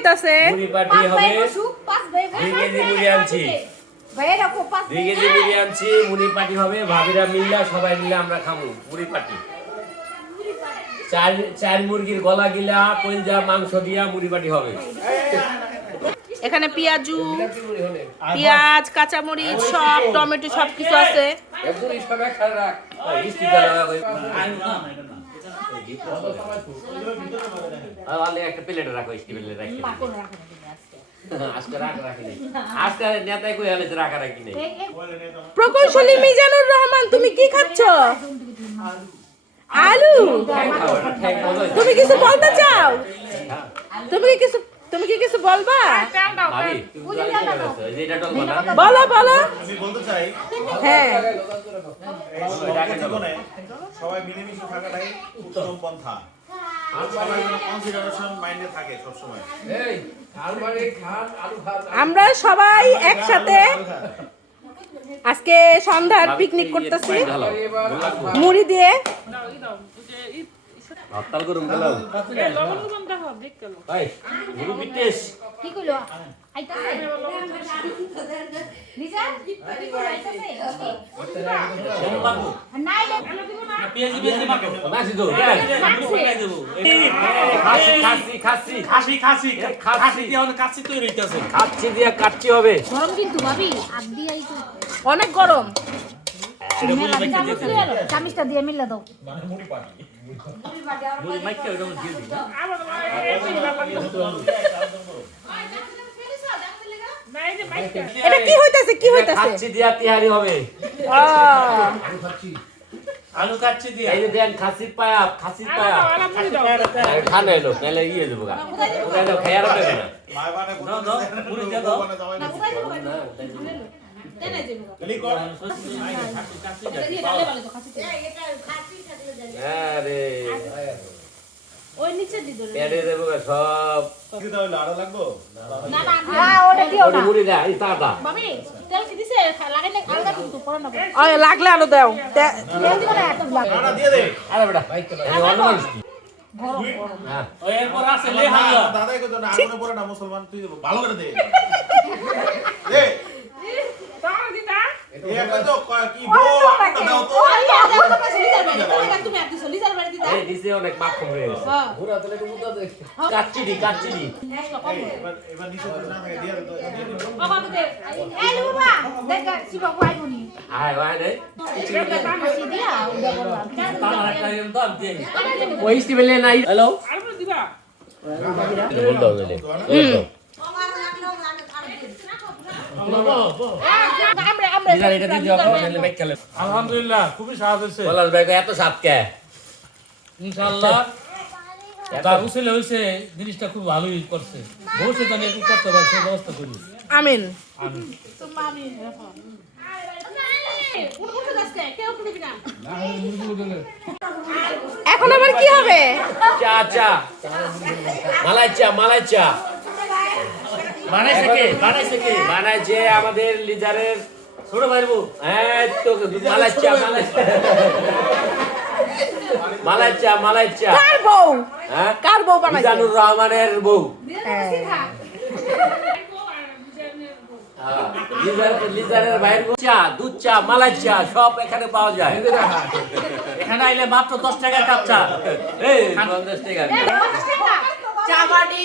হইতাছে? মুড়ি পাটি হবে 2 কেজি মুড়ি আনছি। 2 কেজি মুড়ি আনছি, মুড়ি পাটি হবে, ভাবিরা মিল্লা সবাই মিলে আমরা খামু মুড়ি পাটি। চার মুরগির গলা গিলা কইলজা মাংস দিয়া মুড়ি পাটি হবে। এখানে পেঁয়াজু, পেঁয়াজ, কাঁচামরিচ, সব টমেটো সবকিছু আছে। একটা প্লেটে রাখো, স্টিলের রাখি আজকে রাখি নেই, আজকে নেতায় কই হলে রাখা রাখি নেই। প্রকৌশলী মিজানুর রহমান, তুমি কি খাচ্ছ? আলু। তুমি কিছু বলতে চাও? তুমি কি কিছু বলবা? বলো বলো। আমি বলতে চাই, হ্যাঁ, জীবনে সবাই মিলেমিশে থাকাটাই উত্তম পন্থা। সবাই কনসিডারেশন মাইন্ডে থাকে সবসময়। আমরা সবাই একসাথে আজকে সন্ধ্যার পিকনিক করতেছি মুড়ি দিয়ে। হরতাল করুন গেলাম ভাই, গুরু বিটেশ কি কইলো আইতাছে লিজা কি কইলো আইতাছে নাইলে পেঁয়াজি মাখো নাছি তো খাসি দিয়ে অনেক কাচ্চি তৈরি হইতাছে, কাচ্চি দিয়ে কাচ্চি হবে। গরম কিন্তু ভাবি আগ দিয়াই তো অনেক গরম। চামিচটা দিয়ে মিলা দাও। এটা কি হইতাছে? কি হইতাছে? কাচ্চি দিয়া তিহারি হবে। আলু কাচ্চি দিয়া এই যে দেন খাসির পায়া খানে এলো মেলে ইয়ে দেবো গা ওটা তো খায়ার হবে না। মায় বানে মুড়ি দিয়ে দাও। আরে ওই নিচে দি দাও। পেটে দেবো গা সব। আরো লাগবো না না না ওটা দিও না মুড়ি দা এই তাটা ভাবি তেল কি দিছে লাগাই না আলগা কিন্তু পড়ে না ওই লাগলে আলো দাও। তেল দিও না একটু লাগা আটা দিয়ে দে। আরে বেটা এই অন্য মানুষ কি হ্যাঁ ওই এরপর আছে লে হালুয়া দাদাই কইতো না আগুনে পড়ে না মুসলমান, তুই ভালো করে দে দে এই একটা তো কি বউ আটা দাও তো তুমি আর দিছো লিজার বাড়ি দিতা এই দিছে অনেক মাখ হয়ে গেছে পুরো তাহলে একটু মুদা দে কাচ্চি দি এবার নিচে না থাকে দিয়ে দে তো বাবা দে এই বাবা দেখ শিবা কই বনি আয় ভাই রে হাসি দিয়া উদা বললাম আমার একটা দাম দিয়ে ওই স্টিবেলে নাই। হ্যালো আলু দিবা বল দাও গেলে আমরা এটা দিয়ে দাও মেলে বাইক খেলে। আলহামদুলিল্লাহ খুবই স্বাদ হয়েছে বলার ভাই এত সাত কে ইনশাআল্লাহ তার উসিলে হইছে জিনিসটা খুব ভালোই করছে ভবিষ্যতে আমি একটু করতে পারছি ব্যবস্থা করি আমিন। আমি এখন আবার কি হবে? চা মালাই চা বানাইছে কে বানাইছে আমাদের লিজারের ছোট ভাই বউ। হ্যাঁ তো মালাই চা কার বউ? হ্যাঁ কার বউ বানাইছে? মিজানুর রহমানের বউ। লিজারের ভাইয়ের বউ। চা, দুধ চা, মালাই চা সব এখানে পাওয়া যায়। এখানে আইলে মাত্র 10 টাকার কাপ চা। এই 50 টাকা চা বাড়ি